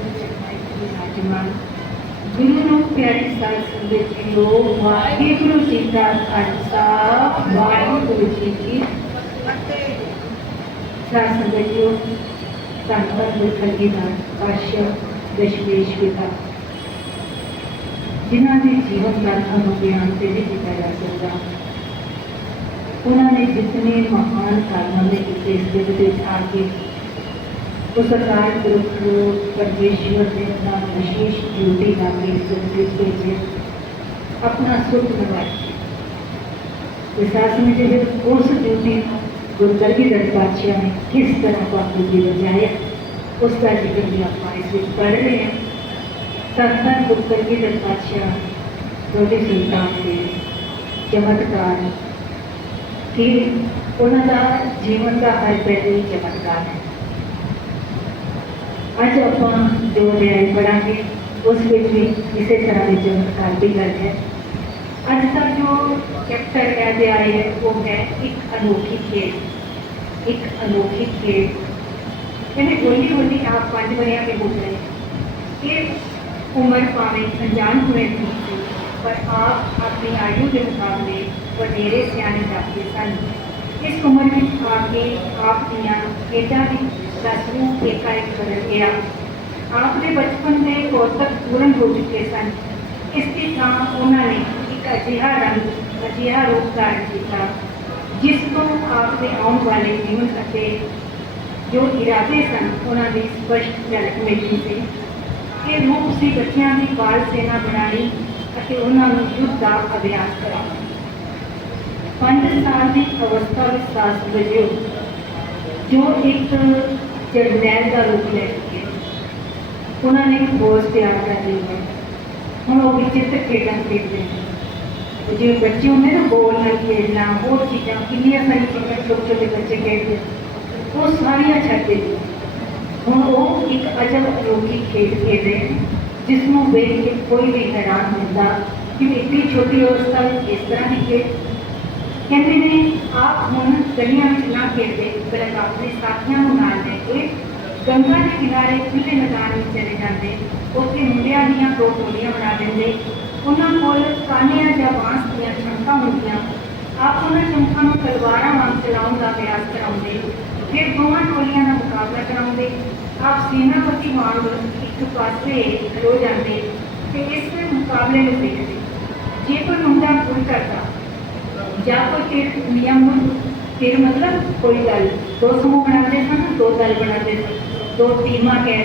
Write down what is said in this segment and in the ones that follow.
विराजमान गुरु रूप प्यारी साध संगत जी लोग वाहिगुरु जी का खालसा वाहिगुरु जी की साध संगत जी धन्नवाद कलगीधर काश्यप दशमेश पिता जिन्होंने जीवन गाथा को बयान से नहीं किया जा सकता। उन्होंने जितने महान कारनामे किए इस जगत आके उस अकाल पुरख को परमेश्वर ने अपना विशेष ड्यूटी लाके इस जगत भेजे अपना सुख निभाया। विश्वास में जब उस ड्यूटी गुरु कलगीधर पातशाह ने किस तरह पाबंदी बजाया उसका जिक्र भी आप इस पढ़ रहे हैं। धन गुरु कलगीधर पातशाह छोटी सुल्तान के चमत्कार कि उन्होंने जीवन का हर पहलू ही चमत्कार है। अज आप जो अध्याय पढ़ांगे उस भी इस तरह के चमत्कार भी गल है। अज तक जो चैप्टर अध्याय है वो है एक अनोखी खेल। एक अनोखी खेल मैंने बोली बोली आप 5 वरिया में बोल रहे हैं कि उम्र पावे अनजान हुए थी पर आप अपनी आयु के मुकाबले वडेरे सियाने जाते सन। इस उम्र में आके आप खेडा भी दसवीं एकाएक बदल गया। आपने बचपन में कौतक पूर्ण हो चुके सन। इसके थां उन्होंने एक अजिहा रंग अजिहा रूप धारण किया जिसको आपने आने वाले जीवन के जो इरादे सन उन्होंने स्पष्ट झलक मिली से कि रूप से बच्चों की बाल सेना बनाई उन्होंने युद्ध का अभ्यास करा। 5 साल की अवस्था में सास बजे जो एक जरनैल का रूप ले चुके उन्होंने फौज तैयार कर ली है। हम वो विचित्र खेल खेलते हैं जो बच्चे होंगे ना बोलना खेलना और चीज़ा किनिया सारी चीज़ें छोटे छोटे बच्चे खेलते वो सारिया छड़ देती हम वो एक अजब अनोखी खेल खेल रहे हैं जिसमें देख के कोई भी हैरान होता कि इतनी छोटी अवस्था में इस तरह की खेल कहते हैं। आप हम गलियां में ना खेलते बल्कि अपने साथियों को नाल लेके गंगा के किनारे खुले मैदान में चले जाते उत्थे मुंडिया दियां 2 टोलियां बना देंगे। उन्होंने कोल कानिया या बांस दियां चमका होंदियां आप उन्होंने चमका में तलवारां वांग चलाउण का अभ्यास कराउंदे फिर दोवां टोलियां का मुकाबला कराउंदे। आप सेनापति वांग एक पासे खलो जाते तो इस मुकाबले में देखते जे कोई मुंडा भूल करता या कोई नियम फिर मतलब कोई दल 2 समूह बनाते सन 2 दल बनाते सन 2 टीमां कह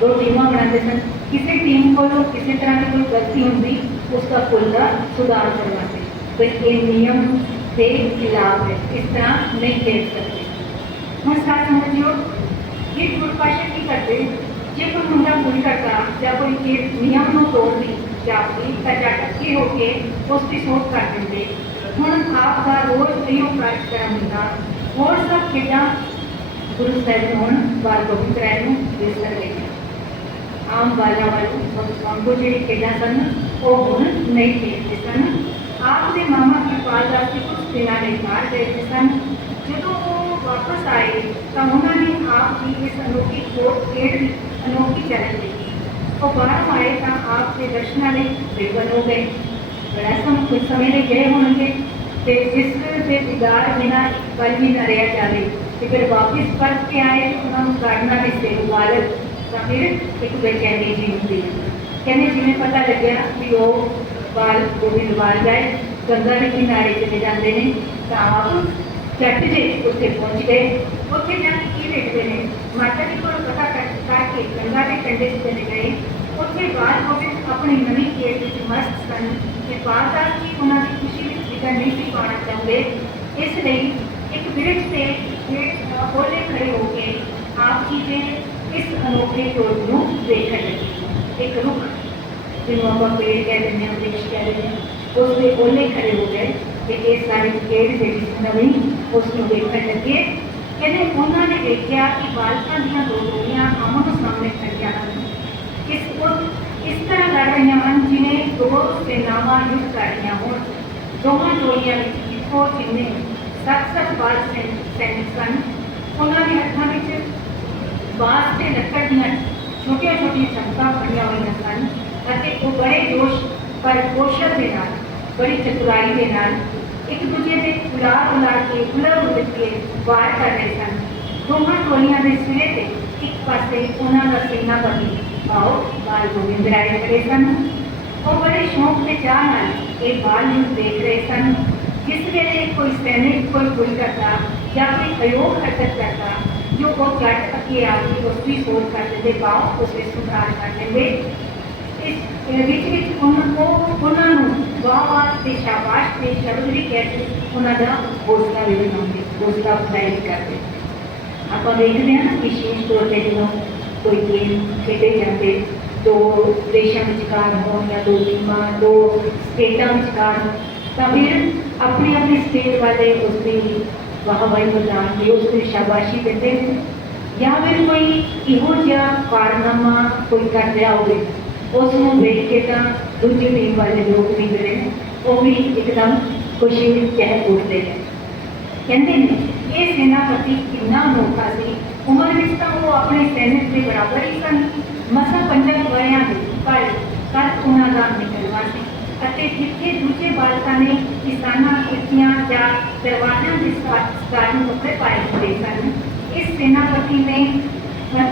2 टीमां बनाते सन। किसी टीम को किसी तरह की कोई गलती होंगी उसका कुल का सुधार करवाते तो ये नियम के खिलाफ है इस तरह नहीं खेल सकते। हम साथ समझियो ये गुरपाशा की करते जो कोई मुंडा भूल करता या कोई नियम को तोड़ती जाती टक्के होके उसकी सोच कर देंगे। हम आपका रोज यो कार्यक्रम होगा और सब खेल गुरु साहब होने बाल गोबिंद राय विसर गई। आम बालों वालों जी खेल सन वो हम नहीं खेलते सन। आपके मामा की पालदास कुछ दिनों ने बाहर गए सन। जो वो वापस आए तो उन्होंने आपकी इस अनोखी खेल अनोखी चलन देखी। वो बाहर आए तो आपके दर्शना ने बेबन हो गए। बड़ा कुछ समय ले गए होंगे तो जिसके दीदार बिना पल भी न रहा जाए तो फिर वापस परत के आए तो उन्होंने काटना भी से बालक तो फिर एक बेचैनी जी होती है। कहने जिमें पता लगे कि वो बाल गोबिंद बाल गए गंगा के किनारे चले जाते हैं तो आप झट जे उत्थे पहुँच गए। उत्थे जाके की देखते हैं माता जी को पता करके गंगा के कंढे से चले गए। उत्थे बाल गोबिंद अपनी नवी खेल में मस्त सन कि पालदास जी उन्होंने खुशी में जिक्र नहीं सी पाना चाहते इसलिए एक वृक्ष से ओले खड़े होके आप जी के इस अनोखे जोड़ को देखने लगे। एक रुख जिन्होंने आप पेड़ कह दें वृक्ष कह दें उसके ओले खड़े हो गए कि ये सारी खेल जी नवी उसको देखने लगे। कहते उन्होंने देखा कि बालकों दी 2 टोलियां आमो सामने खड़िया इस तरह लड़ रही हैं जिन्हें 2 सेनावां युद्ध कर रही हो। दोवां टोलियां इको जिन्हें 7-7 बाल सैनिक सन। उन्होंने हथों में बांस से लकड़ दी छोटिया छोटिया चमका बनिया हुई सन ਅਤੇ ਉਹ बड़े जोश पर कौशल के नाल बड़ी चतुराई के नाल एक दूजे के उलार के उलट के वार कर रहे सन। दोनों टोलियां के सिरे से एक पासे उन्होंने का सेनापति आओ बाल गोविंद राय खड़े सन। वो बड़े शौक के चाह नाल ये बाल न्यूज़ देख रहे सन। जिस वेले कोई सैनिक कोई भूल करता या कोई अयोग हरकत करता जो वो झट अगे आके उसकी सोच कर देते पाओ उसे सुधार कर देंगे। इस विच उन्होंने वाह-वाह ते शाबाश ते शब्द भी कहते उन्होंने हौसला भी बनाते हौसला अफजाई करते। आप देखते हैं ना विशेष तौर पर जो कोई गेम खेले जाते दो देशों विचकार हो या दो टीमां दो स्टेटा विचकार तो फिर अपनी अपनी स्टेट वाले उसकी वाहवाही बताते उसकी शाबाशी देते या फिर कोई इहो जिहा कारनामा कोई कर रहा हो उसनों वेख के तो दूसरी टीम वाले लोग भी ਜਿਹੜੇ वो भी एकदम खुशी कह उठते हैं। कहते हैं ये सेनापति कितना अनोखा सी उम्र में तो वो अपने सैनिक के बराबर ही सन। मसा 15 वरियां ਦੇ पर कद उन्हों का निकलवा सी ਅਤੇ ਜਿੱਥੇ ਦੂਜੇ ਬਾਲਕਾਂ ਨੇ ਕਿਸਾਨਾਂ ਕੁੱਤੀਆਂ ਜਾਂ ਦਰਵਾਜ਼ਿਆਂ ਦੇ ਸਟਾਈਲ ਕੱਪੜੇ ਪਾਏ ਹੁੰਦੇ ਸਨ इस सेनापति ने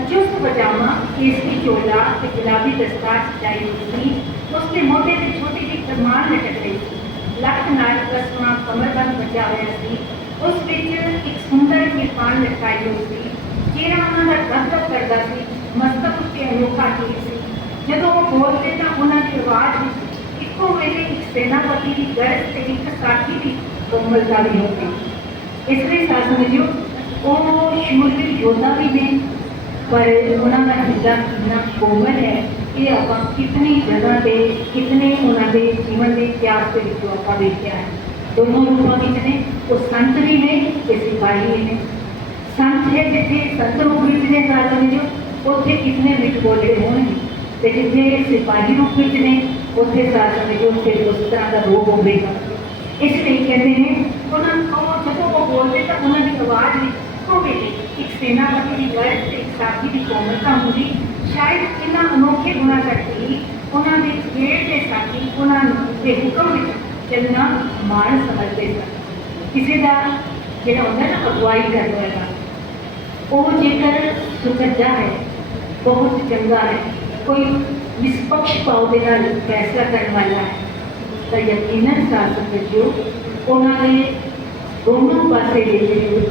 चुस्त पजामा केसरी चोला ते गुलाबी दस्तार सजाई हुई थी। उसके मोढे ते छोटी जी कमान लटक रही थी। लक नाल कसमा कमरबंद बचा हुआ सी। उस विच एक सुंदर किरपान लटकाई हुई थी। चेहरा उन्हों का गदगद करता सी। मस्तक उत्ते अनोखा चीज सी। जदों वो बोलते तो उन्हों की आवाज़ इक्को वेले एक सेनापति की गरज ते एक साथी की कोमलता भी होती। इसलिए सासू जी वो शूरवीर योद्धा भी ने पर उन्होंने हिस्सा कितना कोमल है ये आप कितनी जगह पे कितने उन्होंने जीवन के इतिहास के आप देखा है। दोनों रूपों में ने वो संत भी ने ते सिपाही भी ने। संत है जिथे संत रूप में ने सालों में जो उत्थे कितने मिठ बोले होंगे तो जिथे सिपाही रूप में ने उत्थे सालों में जो फिर उस तरह का रोग होगा। इसलिए कहते हैं उन्होंने जब वो बोलते तो उन्होंने आवाज़ भी एक सेनापति की गरज से एक साथी की कोमलता होगी। शायद इन्होंने अनोखे गुणा करके उन्होंने खेल के साथी उन्होंने हुक्म में चलना मान समझते सन। किसी का जो होंगे ना अगवाई करने वाला वो जेकर सुचज्जा है बहुत चंगा है कोई निष्पक्ष भाव के नाल फैसला करने वाला है तो यकीनन साथ जो उन्होंने दोनों पासे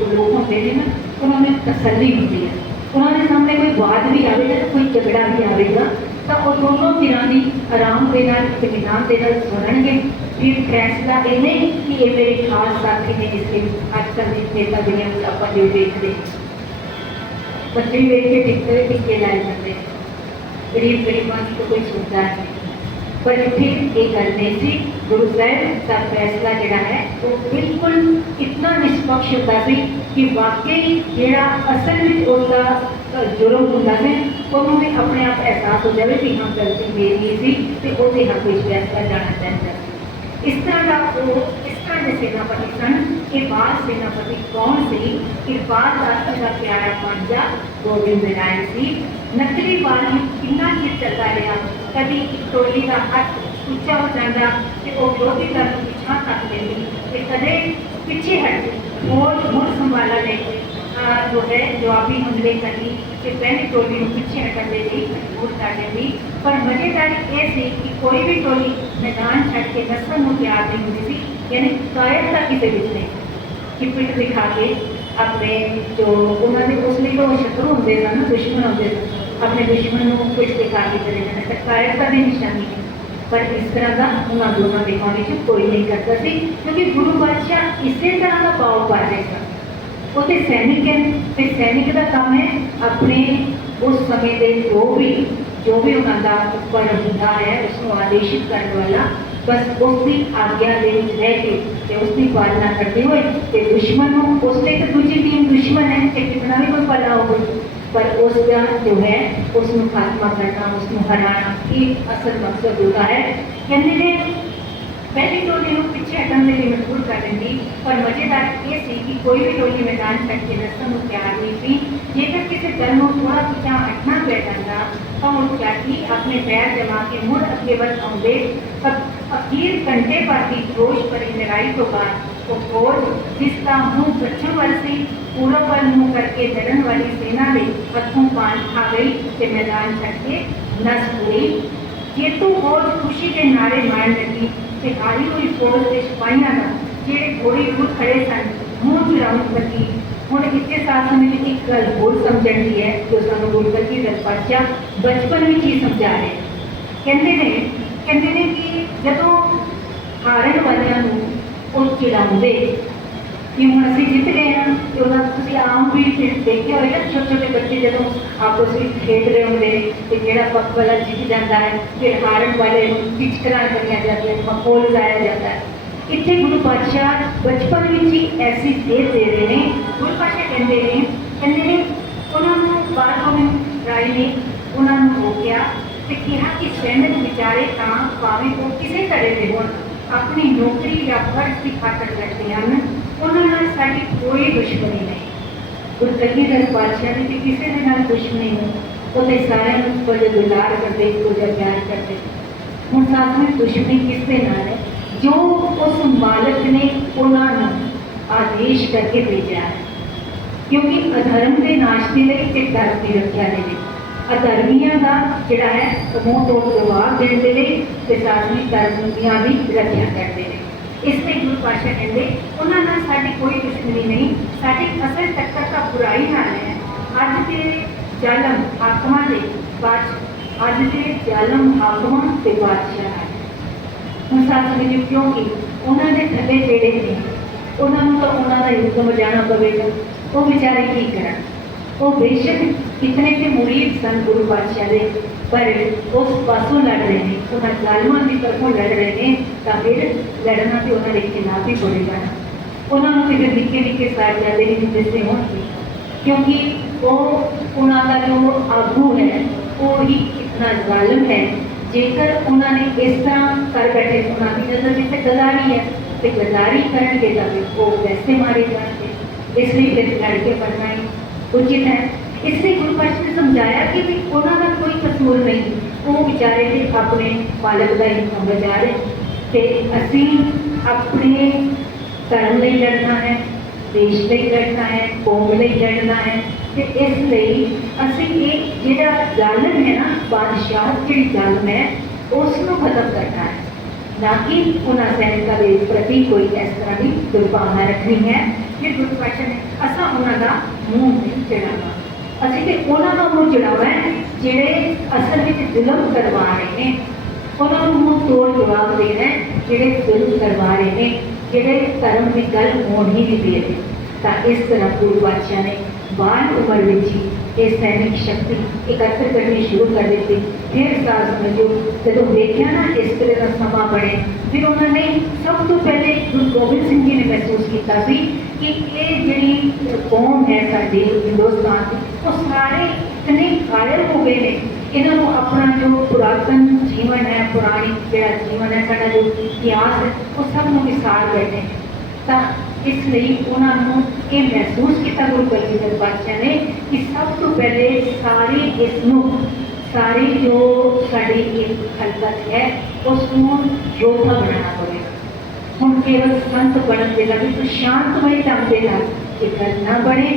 लोग होते हैं ना उन्होंने तसल्ली होती है। उन्होंने सामने कोई बात भी आएगा कोई झगड़ा भी आएगा तो वो दोनों तिरां की आराम के नाल इत्मीनान के नाल सुनेंगे। फिर फैसला ये नहीं कि ये मेरे खास साथी ने जिसके आजकल नेता दुनिया में आप जो देखते बच्चे भी वेख के टिक्के लाए जाते गरीब गरीबान की तो कोई सुनता है पर फिर ये गल नहीं सी। गुरु साहब का फैसला जोड़ा है वो बिल्कुल इतना निष्पक्ष होता सी कि वाकई जोड़ा असल में उसका जुर्म होता है उन्होंने अपने आप एहसास हो जाए कि हाँ गलती मेरी सी तो वो हाँ कोई फैसला जाना चाहता है। इस तरह का वो इस तरह के सेनापति सन। इरबाज सेनापति कौन सी इरबाज राष्ट्र का प्यारा पांजा गोविंद राय सी। नकली वाली कितना चिर चलता रहा कभी टोली का हाथ उच्चा हो जाता तो वो विरोधी दल को पिछा तक लेती कदे पीछे हट और मुड़ संभाला लेके जो है जवाबी हमले करनी कि पहली टोली को पीछे हटा देती मुड़ कर देती। पर मजेदारी ये सी कि कोई भी टोली मैदान छड़ के नस्सन हो तैयार नहीं होती थी यानी कायरता किसी भी नहीं कि पिट दिखा के अपने जो उन्होंने उसमें तो शत्रु होंगे ना दुश्मन होंगे अपने दुश्मन को पिट दिखा के चले जाना तो कायरता की निशानी है। पर इस तरह का उन्होंने दोनों दिखाने से कोई नहीं करता सी क्योंकि गुरु बादशाह इसी तरह का भाव पा रहे थे। वो तो सैनिक है तो सैनिक का काम है अपने उस समय के जो भी उन्होंने उपर होता है उसको आदेशित करने वाला बस उसकी आज्ञा के रह के उसकी पालना करते हुए तो दुश्मन हो उसने तो दूसरी टीम दुश्मन है कि कितना भी कोई पला हो पर उसका जो है उसमें खात्मा करना उसमें हराना ये असल मकसद होता है। कहते हैं पहली टोली को पिछे हटने के लिए मजबूर कर देंगी। पर मजेदार ये सी कि कोई भी टोली मैदान छड्ड के नस्सण को तैयार नहीं थी। जेकर किसी दल को थोड़ा पीछा हटना पै जाता तो वो खिलाड़ी अपने पैर जमा के मुड़ अगे बढ़ आते। पर अखीर घंटे भर की जोश भरी लड़ाई तो बाद वो फौज जिसका मुंह पश्चिम वाल से पूरब वाल मुंह करके लड़न वाली सेना के हथों पान खा गई तो मैदान छड्ड के नस हुई। जेतू फौज खुशी के नारे मारन लगी ते हारी हुई फौज के सिपाहियों का जेड़े घोड़ी दूर खड़े सन मुंह चुराउण लगी। हुण इत्थे साथ में एक गल होर समझण दी है जो सानू गुरु की दरपाचा बचपन में ही समझा रहे। कहते ने कि जदों हारन वालियां नूं ਉਹ चिड़ाते कि हम असी जित गए हैं तो तुम आम भी देखे हो छोटे छोटे बच्चे जो आपस में खेड रहे होंगे तो जोड़ा पक वाला जित जाता है फिर हारन वाले पिचकरा करिया जाती है मखौल गाया जाता है। इतने गुरु पातशाह बचपन में ही ऐसी सेध दे रहे हैं। गुरु पातशाह कहते हैं उन्होंने बार राय ने उन्होंने रोकिया तो कहा कि सैनिक विचारे भावें वो किसी तरह के हो अपनी नौकरी या फर्ज की खातर करते हैं उन्होंने साड़ी कोई दुश्मनी नहीं। गुरु कलगीधर पातशाह ने किसी के नाल दुश्मनी नहीं वो तो सारे को जो दुलार करते को जो प्यार करते। हम साथ में दुश्मनी किसके नाल है जो उस मालिक ने उन्होंने आदेश करके भेजा है क्योंकि अधर्म के नाश के लिए धर्म की रक्षा के लिए अधर्मियों का जोड़ा है मुँह तोड़ जवाब देने के लिए साथ में धर्मियों की रक्षा करते हैं। इसलिए गुरु पातशाह कहते उन्होंने साड़ी कोई दुश्मनी नहीं साड़ी असल टक्कर का बुराई नाल है। अज के जालम हाकमां के अज के जालम हाकमां के बादशाह है हम साथ में क्योंकि उन्होंने थले जेड़े ने उन्होंने तो उन्होंने युद्ध में जाना पवेगा वो बेचारे की करन वो बेशक कितने के मुरीद सन गुरु पातशाह के पर उस पासों लड़ रहे हैं उन्होंने जालमां की तरफों लड़ रहे हैं तो फिर लड़ना तो उन्होंने खिलाफ ही पड़ेगा ना। उन्होंने कितने निके निके साहिबजादे भी दिसते होंगे क्योंकि वो उन्होंने जो आगू है वो ही इतना जालिम है। जेकर उन्होंने इस तरह कर बैठे उन्होंने नजर जिसे गद्दारी है तो गद्दारी करेंगे तो वो वैसे मारे जाएंगे इसलिए फिर लड़के पढ़ना ही उचित है। इसलिए गुरु पातशाह ने समझाया कि भी उन्होंने कोई कसूर नहीं वो बेचारे थे अपने मालिक का ही काम बजा रहे तो असी अपने धर्म लिए लड़ना है देश लिए लड़ना है कौम लिए लड़ना है तो इसलिए असी एक जो जालिम है ना बादशाह जी जालिम है उसको खत्म करना है ना कि उन्होंने सैनिकों के प्रति कोई इस तरह की दुर्भावना रखनी है। फिर गुरु पातशाह ने असा उन्होंने मुँह नहीं चढ़ाना असी तो उन्होंने मुँह चढ़ावा है जोड़े असल में जुल्म करवा रहे हैं उन्होंने मुँह तोड़ जवाब देना है जोड़े जुल्म करवा रहे हैं जोड़े धर्म की गल होने ही नहीं दे रहे। तो इस तरह गुरु पातशाह ने बाल उम्र में ही ये सैनिक शक्ति एकत्र करनी शुरू कर दी। फिर साल समझो जो देखा ना इस तरह का समा बने फिर उन्होंने सब तो पहले गुरु गोबिंद सिंह जी ने महसूस किया कि ये जी कौम है साड़ी हिंदुस्तान वो सारे इतने कायल हो गए हैं इन्हों अपना जो पुरातन जीवन है पुरानी जो जीवन है साਡਾ जो इतिहास है वो सब विसार बैठे तो इसलिए उन्होंने ये महसूस किया गुरु कलगीधर पातशाह ने कि सब तो पहले सारी इसनों सारी जो साड़ी एक खलकत है उसको योद्धा बनाना पड़ेगा। हम केवल संत बनने के लिए तो शांतमय ढंग से जेकर न बने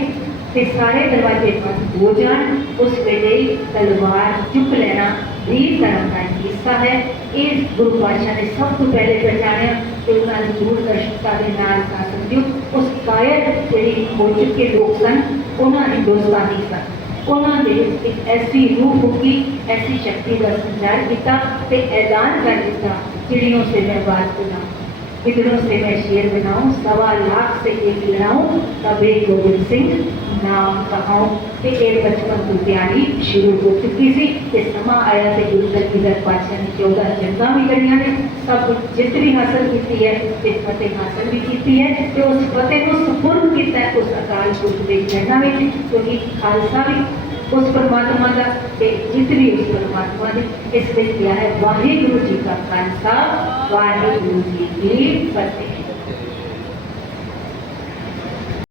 तो सारे दरवाजे बंद हो जाए उस वेले तलवार चुक लेना वीर धर्म का हिस्सा है। ये गुरु पातशाह ने सब तो पहले पहचाना तो उन्होंने दूरदर्शिता के नाल का समझो उस कायर जी हो चुके लोग सन उन्होंने हिंदुस्तानी सन उन्होंने एक ऐसी रूह होगी ऐसी शक्ति का संचार किया तो ऐलान कर दिता चिड़ियों से मैं बात बनाऊँ गिदड़ों से मैं शेर बनाऊँ 1.25 लाख से एक लड़ाऊँ तबे गोविंद सिंह नाम कहाऊँ कि ये बचपन की तैयारी शुरू हो चुकी थी कि समा आया तो गुरु कलगीधर पातशाह ने 14 जंगा भी लड़िया ने सब जित भी हासिल की है तो फतेह हासिल भी की है तो उस फतेह को सुपुर्द किया उस अकाल पुरख के चरणों में क्योंकि खालसा भी उस परमात्मा का ते जित भी उस परमात्मा ने इसलिए किया है। वाहिगुरु जी का खालसा, वाहिगुरु जी की फतेह।